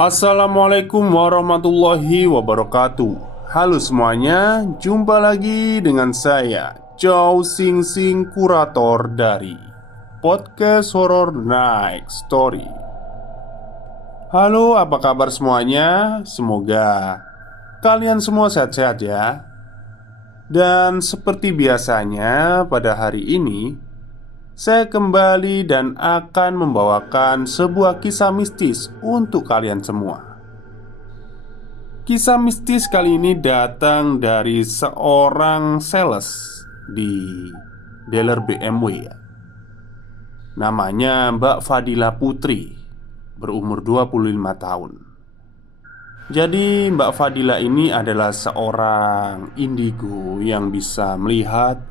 Assalamualaikum warahmatullahi wabarakatuh. Halo semuanya, jumpa lagi dengan saya Chow Sing Sing, kurator dari Podcast Horror Night Story. Halo, apa kabar semuanya? Semoga kalian semua sehat-sehat ya. Dan seperti biasanya pada hari ini saya kembali dan akan membawakan sebuah kisah mistis untuk kalian semua. Kisah mistis kali ini datang dari seorang sales di dealer BMW ya. Namanya Mbak Fadila Putri, berumur 25 tahun. Jadi Mbak Fadila ini adalah seorang indigo yang bisa melihat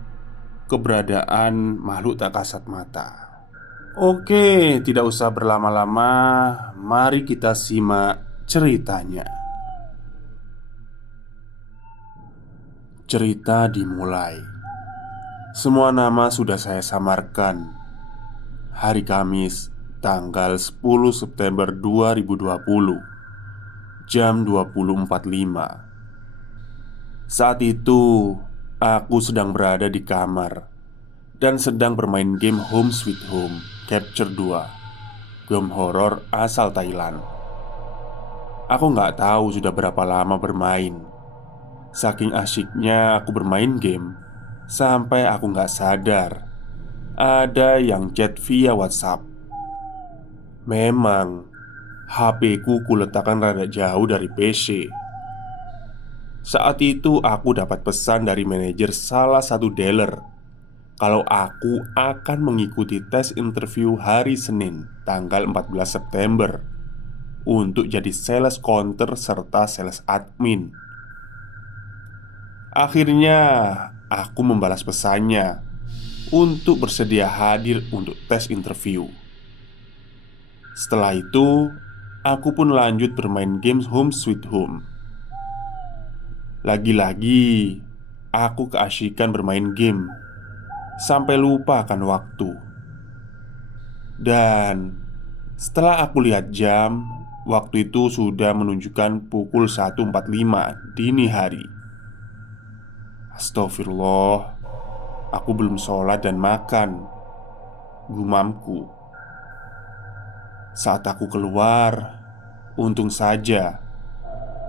keberadaan makhluk tak kasat mata. Oke, tidak usah berlama-lama, mari kita simak ceritanya. Cerita dimulai. Semua nama sudah saya samarkan. Hari Kamis, tanggal 10 September 2020, jam 20.45. Saat itu, aku sedang berada di kamar dan sedang bermain game Home Sweet Home Capture 2, game horor asal Thailand. Aku nggak tahu sudah berapa lama bermain. Saking asyiknya aku bermain game, sampai aku nggak sadar ada yang chat via WhatsApp. Memang HP ku kuletakkan rada jauh dari PC. Saat itu aku dapat pesan dari manajer salah satu dealer kalau aku akan mengikuti tes interview hari Senin tanggal 14 September untuk jadi sales counter serta sales admin. Akhirnya, aku membalas pesannya untuk bersedia hadir untuk tes interview. Setelah itu, aku pun lanjut bermain games Home Sweet Home. Lagi-lagi, aku keasyikan bermain game sampai lupa akan waktu. Dan setelah aku lihat jam, waktu itu sudah menunjukkan pukul 1.45 dini hari. Astagfirullah, aku belum sholat dan makan, gumamku. Saat aku keluar, untung saja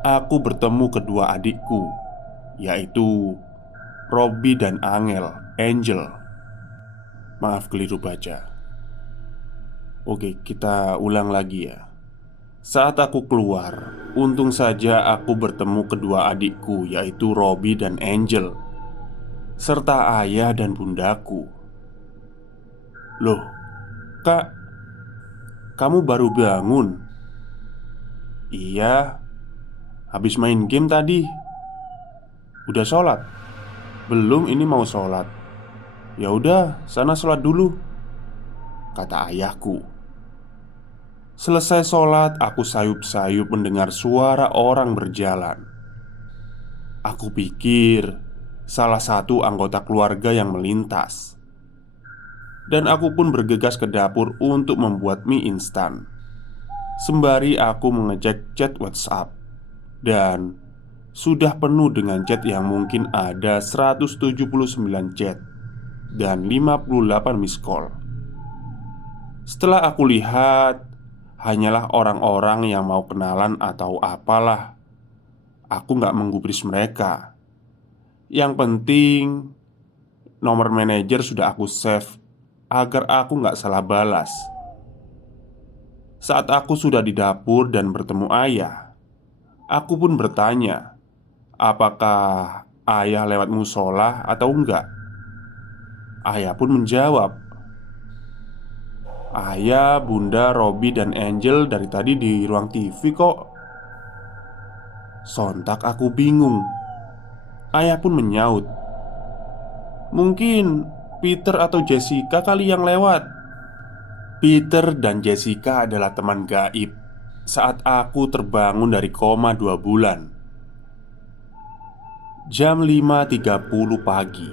aku bertemu kedua adikku, yaitu Robby dan Angel. Maaf, keliru baca. Oke, kita ulang lagi ya. Saat aku keluar, untung saja aku bertemu kedua adikku, yaitu Robby dan Angel, serta ayah dan bundaku. Loh, kak, kamu baru bangun? Iya, habis main game tadi. Udah sholat? Belum, ini mau sholat. Ya udah, sana sholat dulu, kata ayahku. Selesai sholat, aku sayup-sayup mendengar suara orang berjalan. Aku pikir salah satu anggota keluarga yang melintas. Dan aku pun bergegas ke dapur untuk membuat mie instan. Sembari aku mengecek chat WhatsApp. Dan sudah penuh dengan chat yang mungkin ada 179 chat dan 58 miss call. Setelah aku lihat, hanyalah orang-orang yang mau kenalan atau apalah. Aku gak menggubris mereka. Yang penting nomor manajer sudah aku save agar aku gak salah balas. Saat aku sudah di dapur dan bertemu ayah, aku pun bertanya, apakah ayah lewat musola atau enggak? Ayah pun menjawab, ayah, bunda, Robby, dan Angel dari tadi di ruang TV kok. Sontak aku bingung. Ayah pun menyaut, mungkin Peter atau Jessica kali yang lewat. Peter dan Jessica adalah teman gaib saat aku terbangun dari koma 2 bulan. Jam 5.30 pagi,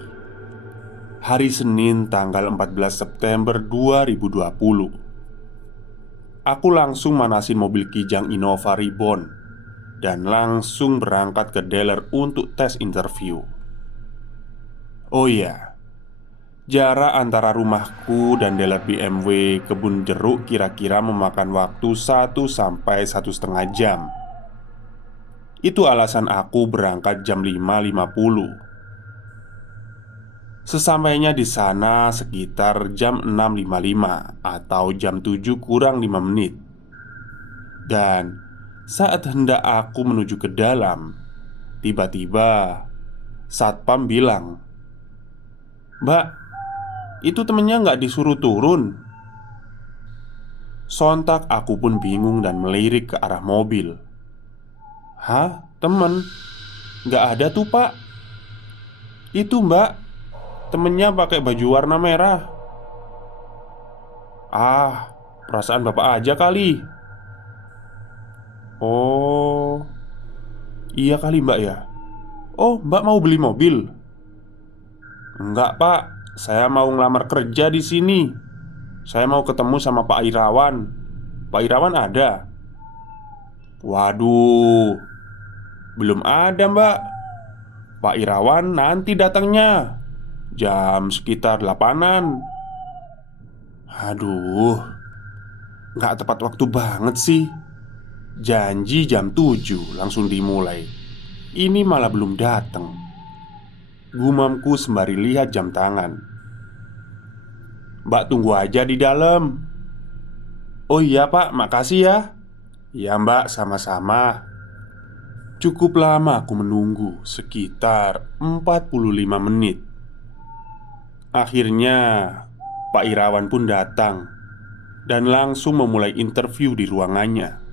hari Senin tanggal 14 September 2020. aku langsung manasin mobil Kijang Innova Reborn dan langsung berangkat ke dealer untuk tes interview. Oh iya, jarak antara rumahku dan dealer BMW Kebun Jeruk kira-kira memakan waktu 1 sampai 1,5 jam. Itu alasan aku berangkat jam 5.50. Sesampainya di sana sekitar jam 6.55 atau jam 7 kurang 5 menit. Dan saat hendak aku menuju ke dalam, tiba-tiba satpam bilang, "Mbak, itu temennya nggak disuruh turun." Sontak aku pun bingung dan melirik ke arah mobil. "Hah? Temen? Nggak ada tuh pak. Itu mbak, temennya pakai baju warna merah." "Ah, perasaan bapak aja kali." "Oh, iya kali mbak ya. Oh, mbak mau beli mobil?" "Enggak pak, saya mau ngelamar kerja di sini. Saya mau ketemu sama Pak Irawan. Pak Irawan ada?" "Waduh, belum ada mbak. Pak Irawan nanti datangnya jam sekitar 8-an." Aduh, nggak tepat waktu banget sih. Janji jam 7 langsung dimulai. Ini malah belum datang. Gumamku sembari lihat jam tangan. "Mbak tunggu aja di dalam." "Oh iya pak, makasih ya." "Ya mbak, sama-sama." Cukup lama aku menunggu, sekitar 45 menit. Akhirnya Pak Irawan pun datang dan langsung memulai interview di ruangannya.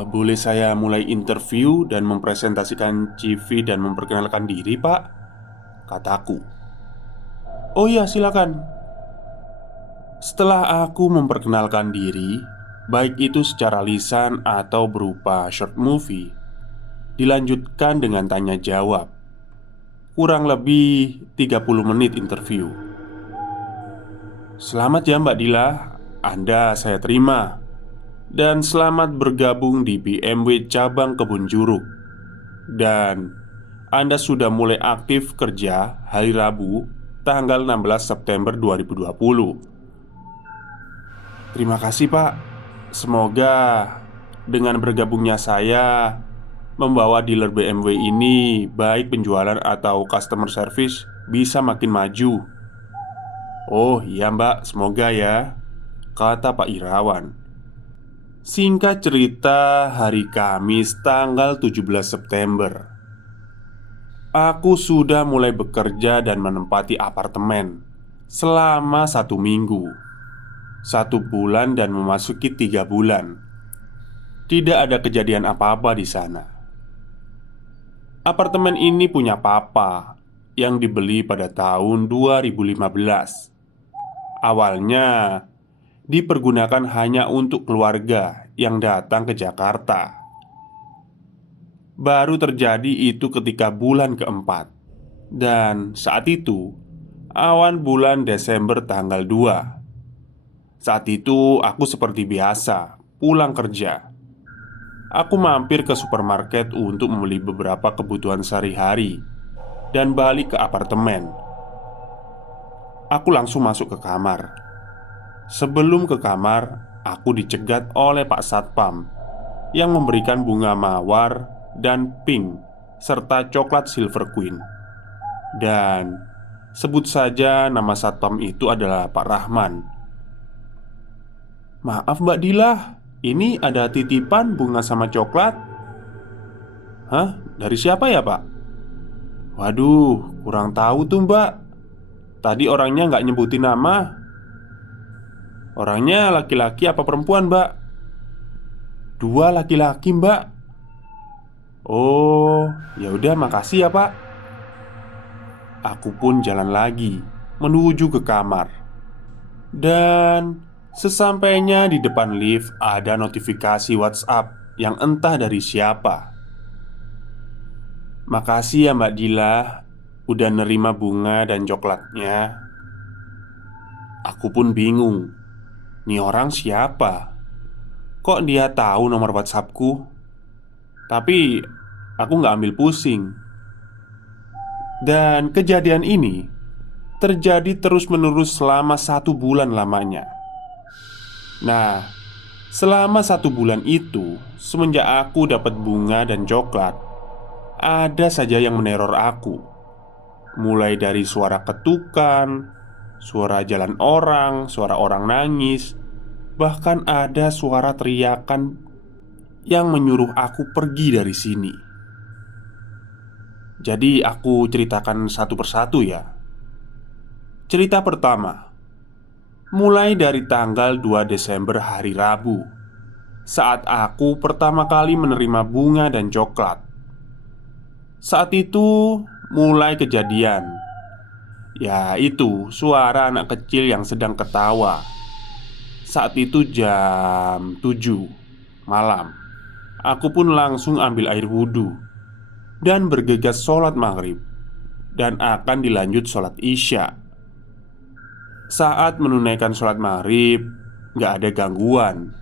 Boleh saya mulai interview dan mempresentasikan CV dan memperkenalkan diri pak?" kataku. "Oh iya silakan." Setelah aku memperkenalkan diri, baik itu secara lisan atau berupa short movie, dilanjutkan dengan tanya jawab. Kurang lebih 30 menit interview. "Selamat ya Mbak Dila, Anda saya terima. Dan selamat bergabung di BMW cabang Kebun Juruk. Dan Anda sudah mulai aktif kerja hari Rabu tanggal 16 September 2020. "Terima kasih Pak. Semoga dengan bergabungnya saya membawa dealer BMW ini, baik penjualan atau customer service, bisa makin maju." "Oh iya mbak, semoga ya," kata Pak Irawan. Singkat cerita, hari Kamis tanggal 17 September, aku sudah mulai bekerja dan menempati apartemen selama 1 minggu, 1 bulan dan memasuki 3 bulan. Tidak ada kejadian apa-apa di sana. Apartemen ini punya papa yang dibeli pada tahun 2015. Awalnya dipergunakan hanya untuk keluarga yang datang ke Jakarta. Baru terjadi itu ketika bulan keempat. Dan saat itu awan bulan Desember tanggal 2. Saat itu aku seperti biasa pulang kerja. Aku mampir ke supermarket untuk membeli beberapa kebutuhan sehari-hari dan balik ke apartemen. Aku langsung masuk ke kamar. Sebelum ke kamar, aku dicegat oleh Pak Satpam yang memberikan bunga mawar dan pink serta coklat Silver Queen. Dan sebut saja nama Satpam itu adalah Pak Rahman. "Maaf Mbak Dila, ini ada titipan bunga sama coklat." "Hah? Dari siapa ya Pak?" "Waduh, kurang tahu tuh Mbak. Tadi orangnya nggak nyebutin nama." "Orangnya laki-laki apa perempuan Mbak?" "Dua laki-laki Mbak." "Oh, ya udah makasih ya Pak." Aku pun jalan lagi menuju ke kamar. Dan sesampainya di depan lift ada notifikasi WhatsApp yang entah dari siapa. "Makasih ya Mbak Dila, udah nerima bunga dan coklatnya." Aku pun bingung. nih orang siapa? Kok dia tahu nomor WhatsAppku? Tapi aku nggak ambil pusing. Dan kejadian ini terjadi terus-menerus selama 1 bulan lamanya. Nah, selama 1 bulan itu, semenjak aku dapat bunga dan coklat, ada saja yang meneror aku. Mulai dari suara ketukan, suara jalan orang, suara orang nangis, bahkan ada suara teriakan yang menyuruh aku pergi dari sini. Jadi aku ceritakan satu persatu ya. Cerita pertama, mulai dari tanggal 2 Desember hari Rabu, saat aku pertama kali menerima bunga dan coklat. Saat itu mulai kejadian, yaitu suara anak kecil yang sedang ketawa. Saat itu jam 7 malam. Aku pun langsung ambil air wudhu dan bergegas sholat maghrib, dan akan dilanjut sholat isya. Saat menunaikan sholat maghrib, gak ada gangguan.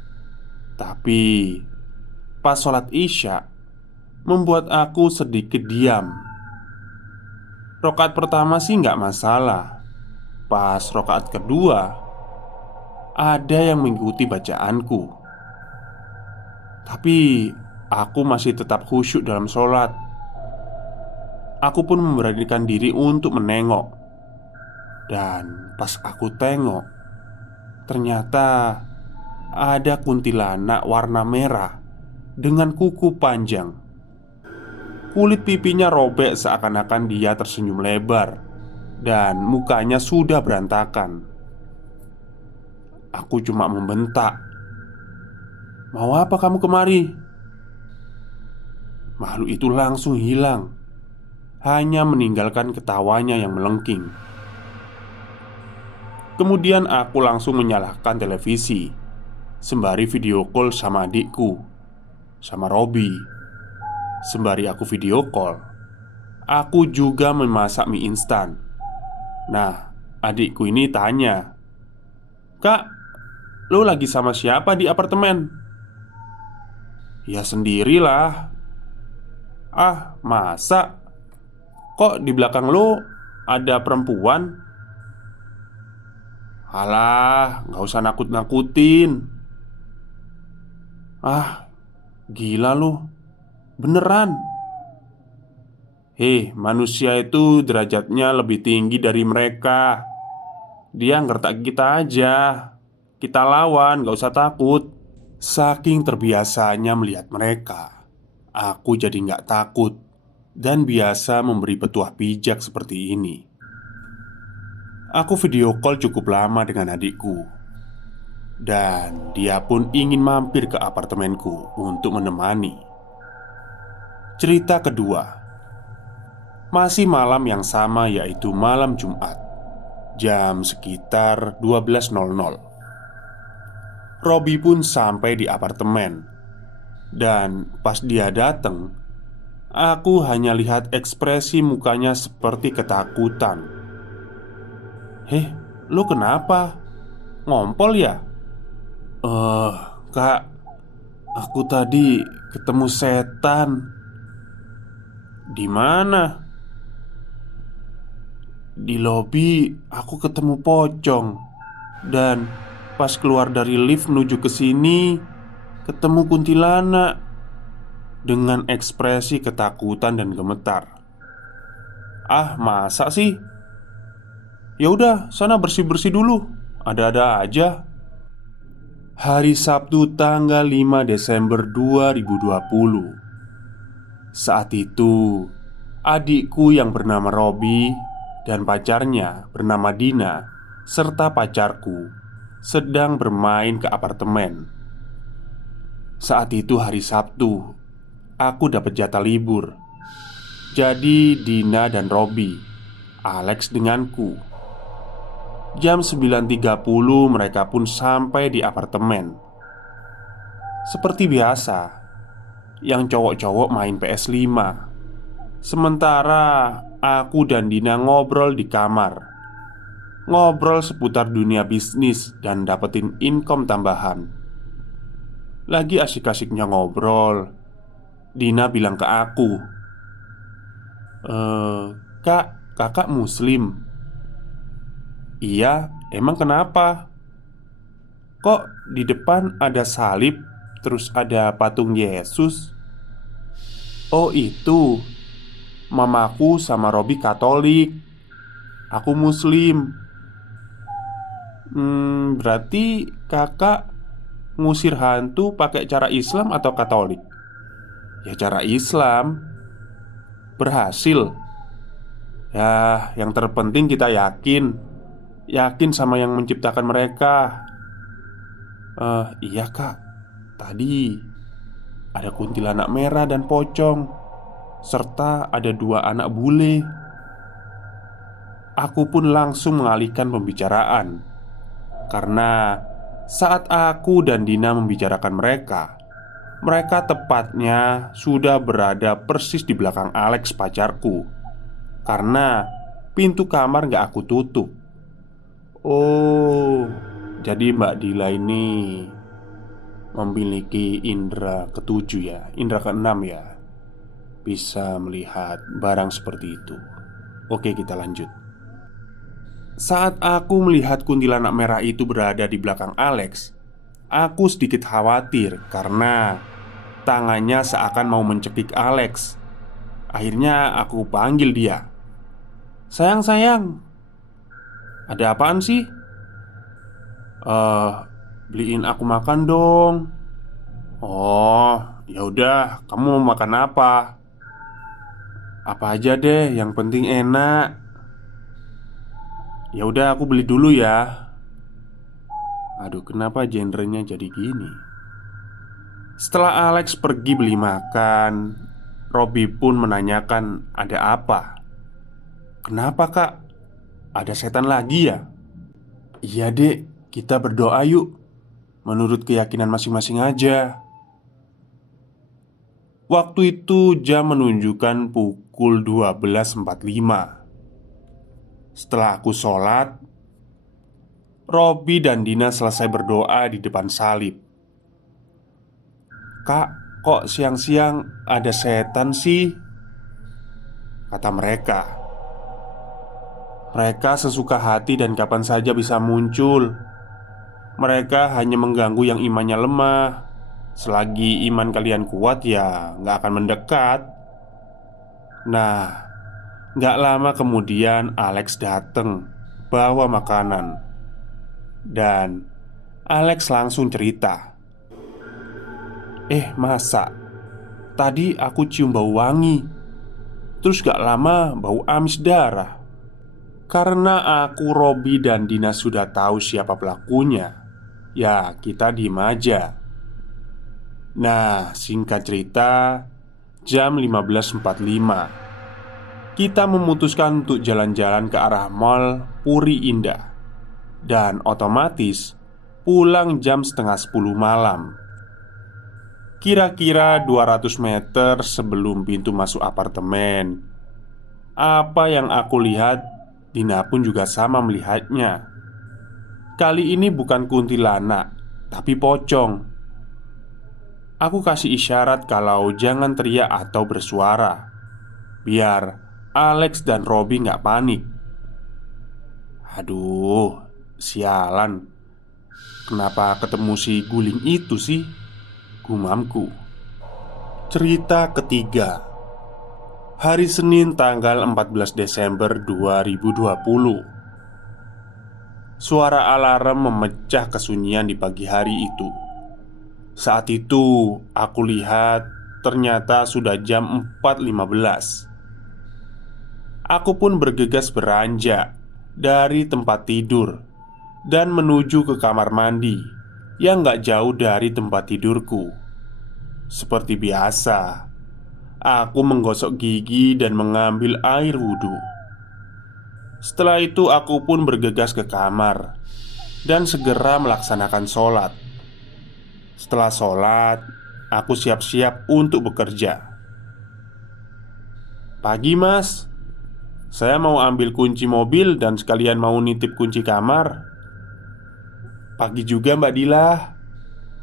Tapi pas sholat isya, membuat aku sedikit diam. Rokaat pertama sih gak masalah. Pas rokaat kedua, ada yang mengikuti bacaanku. Tapi aku masih tetap khusyuk dalam sholat. Aku pun memberanikan diri untuk menengok. Dan pas aku tengok, ternyata ada kuntilanak warna merah dengan kuku panjang. Kulit pipinya robek seakan-akan dia tersenyum lebar, dan mukanya sudah berantakan. Aku cuma membentak, "Mau apa kamu kemari?" Makhluk itu langsung hilang, hanya meninggalkan ketawanya yang melengking. Kemudian aku langsung menyalakan televisi, sembari video call sama adikku, sama Robi. Sembari aku video call, aku juga memasak mie instan. Nah, adikku ini tanya, "Kak, lu lagi sama siapa di apartemen?" "Ya sendirilah." "Ah, masa? Kok di belakang lu ada perempuan?" "Alah, gak usah nakut-nakutin." "Ah, gila lu. Beneran." "Hei, manusia itu derajatnya lebih tinggi dari mereka. Dia ngertak kita aja. Kita lawan, gak usah takut." Saking terbiasanya melihat mereka, aku jadi gak takut dan biasa memberi petuah bijak seperti ini. Aku video call cukup lama dengan adikku, dan dia pun ingin mampir ke apartemenku untuk menemani. Cerita kedua, masih malam yang sama, yaitu malam Jumat, jam sekitar 12.00. Robi pun sampai di apartemen. Dan pas dia datang, aku hanya lihat ekspresi mukanya seperti ketakutan. "Heh, lu kenapa? Ngompol ya?" Kak, aku tadi ketemu setan." "Di mana?" "Di lobi aku ketemu pocong. Dan pas keluar dari lift menuju ke sini, ketemu kuntilanak." Dengan ekspresi ketakutan dan gemetar. "Ah, masa sih? Ya udah, sana bersih-bersih dulu. Ada-ada aja." Hari Sabtu tanggal 5 Desember 2020. Saat itu, adikku yang bernama Robi dan pacarnya bernama Dina serta pacarku sedang bermain ke apartemen. Saat itu hari Sabtu, aku dapat jatah libur. Jadi Dina dan Robi, Alex denganku. Jam 9.30 mereka pun sampai di apartemen. Seperti biasa, yang cowok-cowok main PS5, sementara aku dan Dina ngobrol di kamar. ngobrol seputar dunia bisnis dan dapetin income tambahan. Lagi asik-asiknya ngobrol, Dina bilang ke aku, Kak, kakak muslim?" "Iya, emang kenapa? Kok di depan ada salib, terus ada patung Yesus?" "Oh itu, mamaku sama Robi Katolik. Aku muslim." Berarti kakak ngusir hantu pakai cara Islam atau Katolik?" "Ya cara Islam." "Berhasil?" "Ya yang terpenting kita yakin. Yakin sama yang menciptakan mereka." Iya kak. Tadi ada kuntilanak merah dan pocong, serta ada dua anak bule." Aku pun langsung mengalihkan pembicaraan, karena saat aku dan Dina membicarakan mereka, mereka tepatnya sudah berada persis di belakang Alex pacarku. Karena pintu kamar gak aku tutup. Oh, jadi Mbak Dila ini memiliki indera ketujuh ya, indera keenam ya, bisa melihat barang seperti itu. Oke, kita lanjut. Saat aku melihat kuntilanak merah itu berada di belakang Alex, aku sedikit khawatir karena tangannya seakan mau mencekik Alex. Akhirnya aku panggil dia. "Sayang, sayang, ada apaan sih?" "Eh, beliin aku makan dong." "Oh, ya udah, kamu mau makan apa?" "Apa aja deh, yang penting enak." "Ya udah, aku beli dulu ya." Aduh, kenapa genrenya jadi gini? Setelah Alex pergi beli makan, Robby pun menanyakan ada apa. "Kenapa kak? Ada setan lagi ya?" "Iya dek, kita berdoa yuk. Menurut keyakinan masing-masing aja." Waktu itu jam menunjukkan pukul 12.45. Setelah aku sholat, Robby dan Dina selesai berdoa di depan salib. "Kak, kok siang-siang ada setan sih?" kata mereka. "Mereka sesuka hati dan kapan saja bisa muncul. Mereka hanya mengganggu yang imannya lemah. Selagi iman kalian kuat ya nggak akan mendekat." Nah, nggak lama kemudian Alex datang bawa makanan. Dan Alex langsung cerita, masa tadi aku cium bau wangi, terus gak lama bau amis darah." Karena aku, Robby, dan Dina sudah tahu siapa pelakunya, ya kita diem aja. Nah, singkat cerita, jam 15.45 kita memutuskan untuk jalan-jalan ke arah Mall Puri Indah. Dan otomatis pulang jam setengah 10 malam. Kira-kira 200 meter sebelum pintu masuk apartemen, apa yang aku lihat, Dina pun juga sama melihatnya. Kali ini bukan kuntilanak, tapi pocong. Aku kasih isyarat kalau jangan teriak atau bersuara, biar Alex dan Robby gak panik. Aduh, sialan. Kenapa ketemu si guling itu sih? Gumamku. Cerita ketiga. Hari Senin tanggal 14 Desember 2020. Suara alarm memecah kesunyian di pagi hari itu. Saat itu aku lihat ternyata sudah jam 4.15. Aku pun bergegas beranjak dari tempat tidur dan menuju ke kamar mandi yang gak jauh dari tempat tidurku. Seperti biasa, aku menggosok gigi dan mengambil air wudhu. Setelah itu aku pun bergegas ke kamar dan segera melaksanakan sholat. Setelah sholat, aku siap-siap untuk bekerja. "Pagi mas." Saya mau ambil kunci mobil dan sekalian mau nitip kunci kamar. Pagi juga Mbak Dila.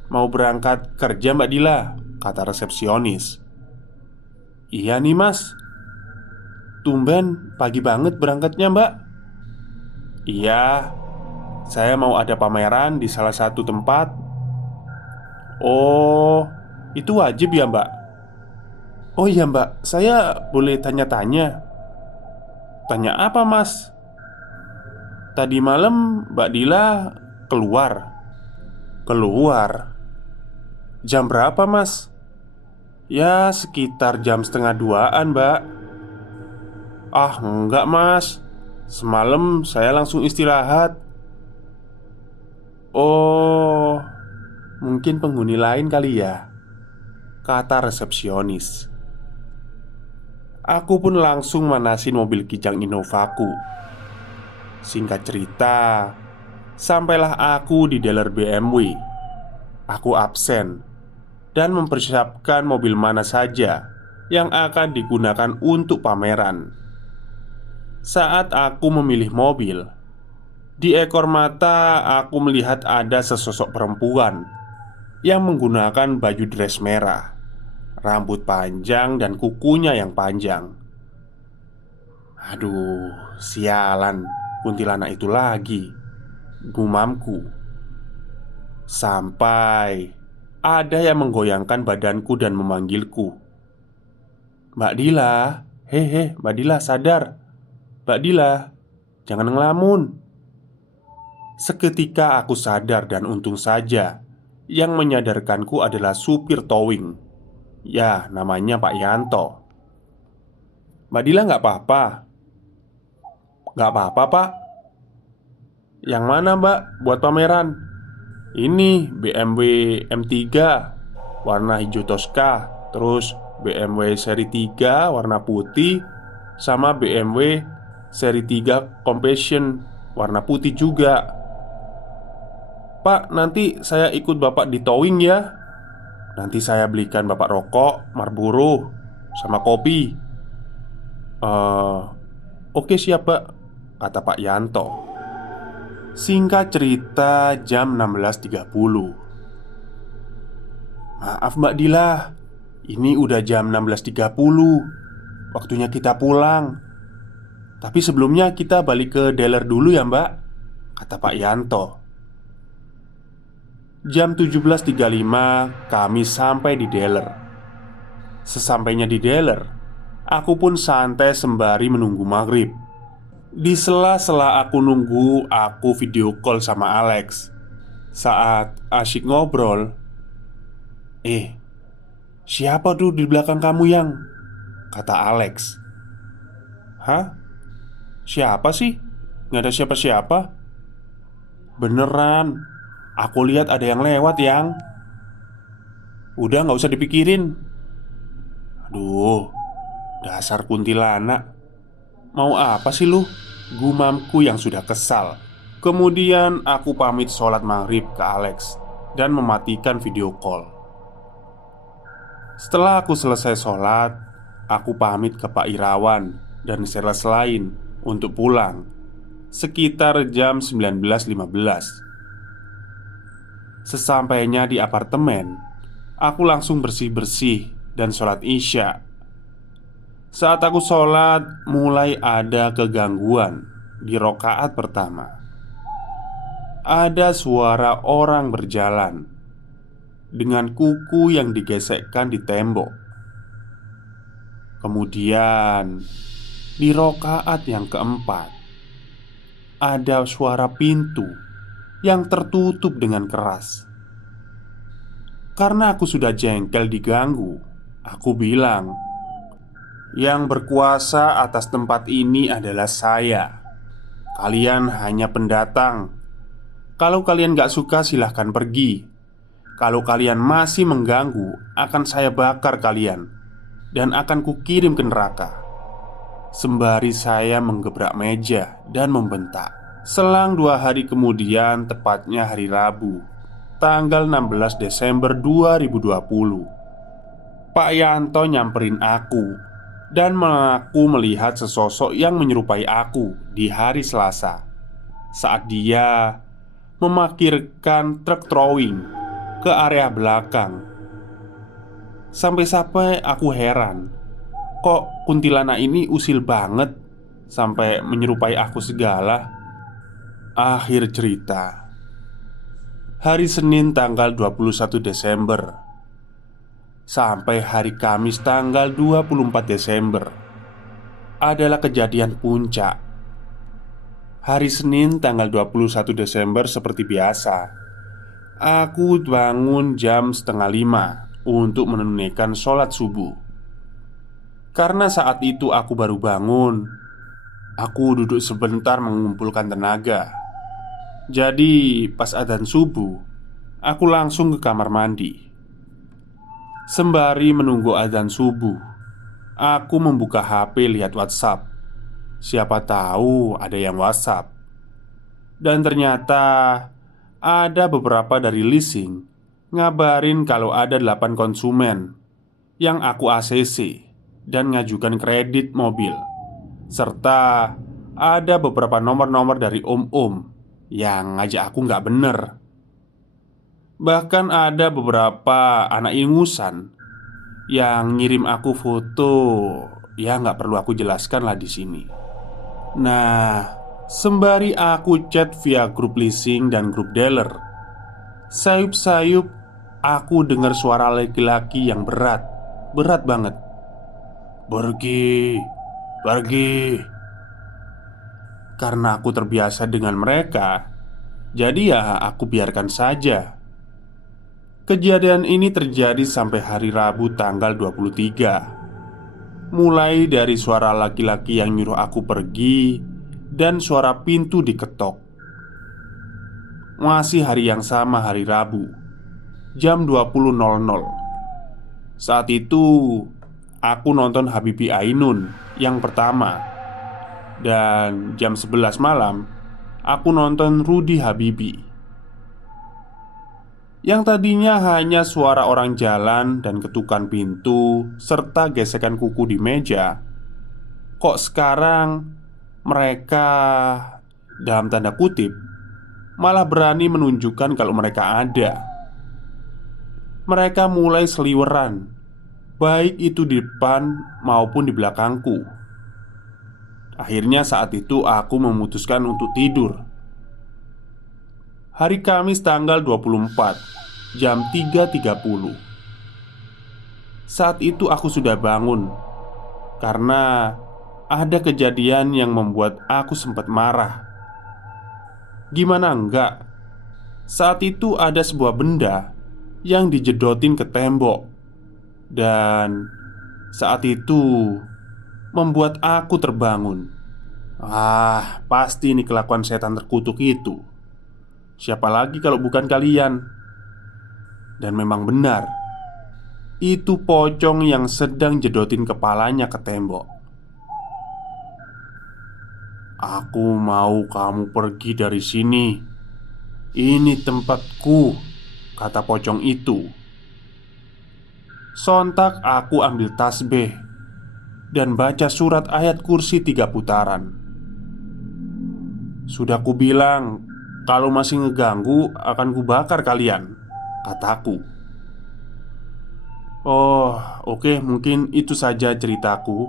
Mau berangkat kerja Mbak Dila, kata resepsionis. Iya nih mas. Tumben pagi banget berangkatnya Mbak. Iya, saya mau ada pameran di salah satu tempat. Oh, itu wajib ya Mbak? Oh iya Mbak, saya boleh tanya-tanya. Tanya apa mas? Tadi malam Mbak Dila keluar. Keluar? Jam berapa mas? Ya sekitar jam setengah duaan Mbak. Ah enggak mas. Semalam saya langsung istirahat. Oh, mungkin penghuni lain kali ya, kata resepsionis. Aku pun langsung manasin mobil Kijang Innovaku. Singkat cerita, sampailah aku di dealer BMW. Aku absen dan mempersiapkan mobil mana saja yang akan digunakan untuk pameran. Saat aku memilih mobil, di ekor mata aku melihat ada sesosok perempuan yang menggunakan baju dress merah, rambut panjang dan kukunya yang panjang. Aduh, sialan, kuntilanak itu lagi, gumamku. Sampai ada yang menggoyangkan badanku dan memanggilku. Mbak Dila, hehe, Mbak Dila sadar. Mbak Dila, jangan ngelamun. Seketika aku sadar dan untung saja yang menyadarkanku adalah supir towing. Ya, namanya Pak Yanto. Mbak Dila nggak apa-apa? Nggak apa-apa Pak. Yang mana Mbak buat pameran? Ini BMW M3 warna hijau Tosca. Terus BMW seri 3 warna putih. Sama BMW seri 3 Compassion warna putih juga. Pak, nanti saya ikut Bapak di towing ya. Nanti saya belikan Bapak rokok, Marlboro, sama kopi. Eh, oke siap Pak, kata Pak Yanto. Singkat cerita jam 16.30. Maaf Mbak Dila, ini udah jam 16.30. Waktunya kita pulang. Tapi sebelumnya kita balik ke dealer dulu ya Mbak, kata Pak Yanto. Jam 17.35 kami sampai di dealer. Sesampainya di dealer, aku pun santai sembari menunggu maghrib. Di sela-sela aku nunggu, aku video call sama Alex. Saat asyik ngobrol, siapa tuh di belakang kamu yang? Kata Alex. Hah? Siapa sih? Nggak ada siapa-siapa. Beneran, aku lihat ada yang lewat yang. Udah nggak usah dipikirin. Aduh, dasar kuntilanak. Mau apa sih lu? Gumamku yang sudah kesal. Kemudian aku pamit sholat maghrib ke Alex dan mematikan video call. Setelah aku selesai sholat, aku pamit ke Pak Irawan dan sales lain untuk pulang sekitar jam 19.15. Sesampainya di apartemen, aku langsung bersih-bersih dan sholat isya. Saat aku sholat, mulai ada kegangguan di rokaat pertama. Ada suara orang berjalan dengan kuku yang digesekkan di tembok. Kemudian, di rokaat yang keempat, ada suara pintu yang tertutup dengan keras. Karena aku sudah jengkel diganggu, aku bilang, "Yang berkuasa atas tempat ini adalah saya. Kalian hanya pendatang. Kalau kalian gak suka silahkan pergi. Kalau kalian masih mengganggu, akan saya bakar kalian dan akan kukirim ke neraka." Sembari saya menggebrak meja dan membentak. Selang 2 hari kemudian, tepatnya hari Rabu, tanggal 16 Desember 2020, Pak Yanto nyamperin aku dan mengaku melihat sesosok yang menyerupai aku di hari Selasa saat dia memarkirkan truk throwing ke area belakang. Sampai-sampai aku heran, kok kuntilanak ini usil banget sampai menyerupai aku segala. Akhir cerita, hari Senin tanggal 21 Desember sampai hari Kamis tanggal 24 Desember adalah kejadian puncak. Hari Senin tanggal 21 Desember seperti biasa, aku bangun jam setengah 5 untuk menunaikan sholat subuh. Karena saat itu aku baru bangun, aku duduk sebentar mengumpulkan tenaga. Jadi pas adzan subuh, aku langsung ke kamar mandi. Sembari menunggu adzan subuh, aku membuka HP lihat WhatsApp. Siapa tahu ada yang WhatsApp. Dan ternyata ada beberapa dari leasing ngabarin kalau ada 8 konsumen yang aku ACC dan ngajukan kredit mobil. Serta ada beberapa nomor-nomor dari om-om yang ngajak aku nggak bener. Bahkan ada beberapa anak ingusan yang ngirim aku foto. Ya nggak perlu aku jelaskan lah di sini. Nah, sembari aku chat via grup leasing dan grup dealer, sayup-sayup aku dengar suara laki-laki yang berat. Berat banget. Pergi, pergi. Karena aku terbiasa dengan mereka, jadi ya aku biarkan saja. Kejadian ini terjadi sampai hari Rabu tanggal 23. Mulai dari suara laki-laki yang nyuruh aku pergi dan suara pintu diketok. Masih hari yang sama, hari Rabu, jam 20.00. Saat itu aku nonton Habibie Ainun yang pertama. Dan jam 11 malam aku nonton Rudy Habibie. Yang tadinya hanya suara orang jalan dan ketukan pintu serta gesekan kuku di meja, kok sekarang mereka, dalam tanda kutip, malah berani menunjukkan kalau mereka ada. Mereka mulai seliweran, baik itu di depan maupun di belakangku. Akhirnya saat itu aku memutuskan untuk tidur. Hari Kamis tanggal 24, jam 3.30. Saat itu aku sudah bangun karena ada kejadian yang membuat aku sempat marah. Gimana enggak? Saat itu ada sebuah benda yang dijedotin ke tembok. Dan saat itu membuat aku terbangun. Ah, pasti ini kelakuan setan terkutuk itu. Siapa lagi kalau bukan kalian? Dan memang benar, itu pocong yang sedang jedotin kepalanya ke tembok. Aku mau kamu pergi dari sini. Ini tempatku, kata pocong itu. Sontak aku ambil tasbih dan baca surat ayat kursi 3 putaran. Sudah kubilang, kalau masih ngeganggu akan kubakar kalian, kataku. Oh, oke, mungkin itu saja ceritaku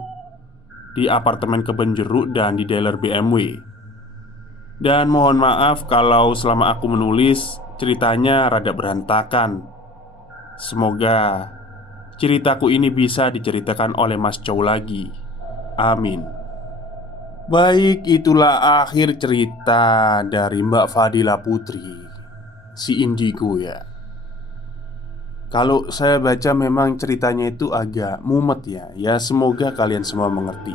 di apartemen Kebon Jeruk dan di dealer BMW. Dan mohon maaf kalau selama aku menulis ceritanya rada berantakan. Semoga ceritaku ini bisa diceritakan oleh Mas Chow lagi. Amin. Baik, itulah akhir cerita dari Mbak Fadila Putri, si Indigo ya. Kalau saya baca memang ceritanya itu agak mumet ya. Ya semoga kalian semua mengerti.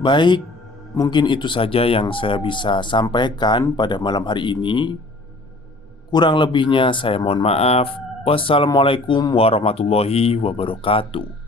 Baik, mungkin itu saja yang saya bisa sampaikan pada malam hari ini. Kurang lebihnya saya mohon maaf. Wassalamualaikum warahmatullahi wabarakatuh.